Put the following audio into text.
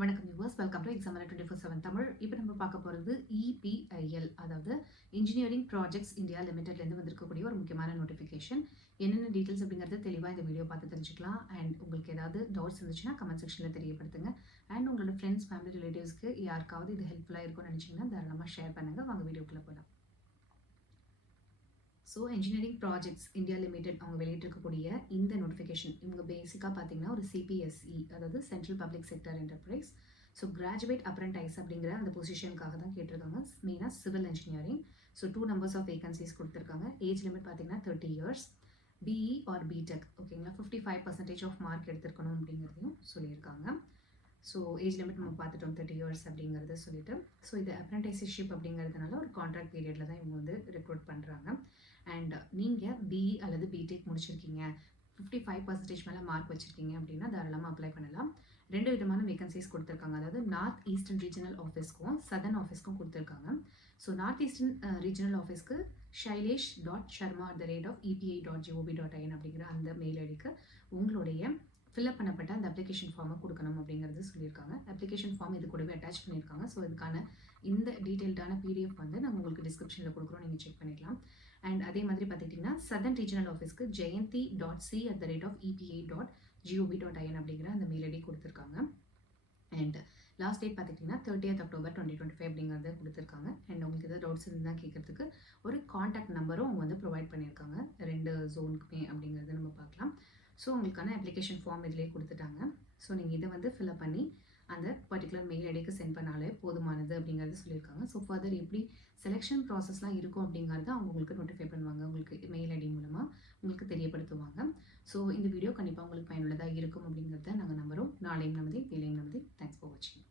வணக்கம் viewers, welcome to examiner 24/7 Tamil. இப்போ நம்ம பார்க்க போகிறது EPIL, அதாவது இன்ஜினியரிங் ப்ராஜெக்ட்ஸ் இந்தியா லிமிடெட்லேருந்து வந்திருக்கக்கூடிய ஒரு முக்கியமான நோட்டிஃபிகேஷன். என்னென்ன டீட்டெயில்ஸ் அப்படிங்கிறது தெளிவாக இந்த வீடியோ பார்த்து தெரிஞ்சுக்கலாம். அண்ட் உங்களுக்கு ஏதாவது டவுட்ஸ் இருந்துச்சுன்னா கமெண்ட் செக்ஷனில் தெரியப்படுத்துங்க. அண்ட் உங்களோட ஃப்ரெண்ட்ஸ், ஃபேமிலி, ரிலேட்டிவ்ஸ்க்கு யாருக்காவது இது ஹெல்ப்ஃபுல்லாக இருக்கும்னு நினச்சிங்கன்னா தாராளமாக ஷேர் பண்ணுங்கள். வாங்க வீடியோக்குள்ளே போகலாம். So engineering projects India limited அவங்க வெளியிட்டிருக்கக்கூடிய இந்த நோட்டிஃபிகேஷன் இவங்க பேசிக்காக பார்த்தீங்கன்னா ஒரு CPSE, அதாவது central public sector enterprise. So graduate apprentice அப்படிங்கிற அந்த பொசிஷனுக்காக தான் கேட்டிருக்காங்க. மெயினாக civil engineering. So 2 numbers of vacancies கொடுத்துருக்காங்க. ஏஜ் லிமிட் பார்த்தீங்கன்னா 30 years. BE ஆர் பிடெக், ஓகேங்களா, 55% ஆஃப் மார்க் எடுத்திருக்கணும் அப்படிங்கிறதையும் சொல்லியிருக்காங்க. ஸோ ஏஜ் லிமிட் நம்ம பார்த்துட்டோம், 30 years அப்படிங்கிறத சொல்லிட்டு. ஸோ இது அப்ரண்டிஸ்ஷிப் அப்படிங்கிறதுனால ஒரு கான்ட்ராக்ட் பீரியடில் தான் இவங்க வந்து ரெக்ரூட் பண்ணுறாங்க. அண்ட் நீங்கள் BE அல்லது பிடெக் முடிச்சிருக்கீங்க, 55% மேலே மார்க் வச்சுருக்கீங்க அப்படின்னா தாராளமாக அப்ளை பண்ணலாம். 2 விதமான வேகன்சிஸ் கொடுத்துருக்காங்க. அதாவது நார்த் ஈஸ்டர்ன் ரீஜனல் ஆஃபீஸ்க்கும் சதர்ன் ஆஃபீஸ்க்கும் கொடுத்துருக்காங்க. ஸோ நார்த் ஈஸ்டர்ன் ரீஜனல் ஆஃபீஸ்க்கு shailesh.sharma@epi.gov.in அப்படிங்கிற அந்த மெயில் ஐடிக்கு உங்களுடைய ஃபில்அப் பண்ணப்பட்ட அந்த அப்ளிகேஷன் ஃபார்மை கொடுக்கணும் அப்படிங்கிறது சொல்லியிருக்காங்க. அப்ளிகேஷன் ஃபார்ம் இது கூடவே அட்டாச் பண்ணியிருக்காங்க. ஸோ இதுக்கான இந்த டீட்டெயில்டான PDF வந்து நாங்கள் உங்களுக்கு டிஸ்கிரிப்ஷனில் கொடுக்குறோம், நீங்கள் செக் பண்ணிக்கலாம். அண்ட் அதே மாதிரி பார்த்துக்கிட்டிங்கன்னா சதர்ன் ரீஜனல் ஆஃபீஸ்க்கு jayanti.c@epi.gov.in அப்படிங்கிற அந்த மெயில் ஐடி கொடுத்துருக்காங்க. அண்ட் லாஸ்ட் டேட் பார்த்துக்கிட்டிங்கன்னா 30th October 2025 அப்படிங்கிறத கொடுத்துருக்காங்க. அண்ட் உங்களுக்கு எதாவது டவுட்ஸ் இருந்தால் கேட்கறதுக்கு ஒரு காண்டாக்ட் நம்பரும் அவங்க வந்து ப்ரொவைட் பண்ணியிருக்காங்க 2 ஜோனுக்குமே அப்படிங்கிறத நம்ம பார்க்கலாம். ஸோ உங்களுக்கான அப்ளிகேஷன் ஃபார்ம் இதிலே கொடுத்துட்டாங்க. ஸோ நீங்கள் இதை வந்து ஃபில்அப் பண்ணி அந்த பர்டிகுலர் மெயில் ஐடிக்கு சென்ட் பண்ணாலே போதுமானது அப்படிங்கிறது சொல்லியிருக்காங்க. ஸோ ஃபர்தர் எப்படி செலெக்ஷன் ப்ராசஸ்லாம் இருக்கும் அப்படிங்கிறத அவங்க உங்களுக்கு நோட்டிஃபை பண்ணுவாங்க, உங்களுக்கு மெயில் ஐடி மூலமாக உங்களுக்கு தெரியப்படுத்துவாங்க. ஸோ இந்த வீடியோ கண்டிப்பாக உங்களுக்கு பயனுள்ளதாக இருக்கும் அப்படிங்கிறத நாங்கள் நம்புகிறோம். நாளையும் நமதே, வேலையும் நமதே. தேங்க்ஸ் ஃபார் வாட்சிங்.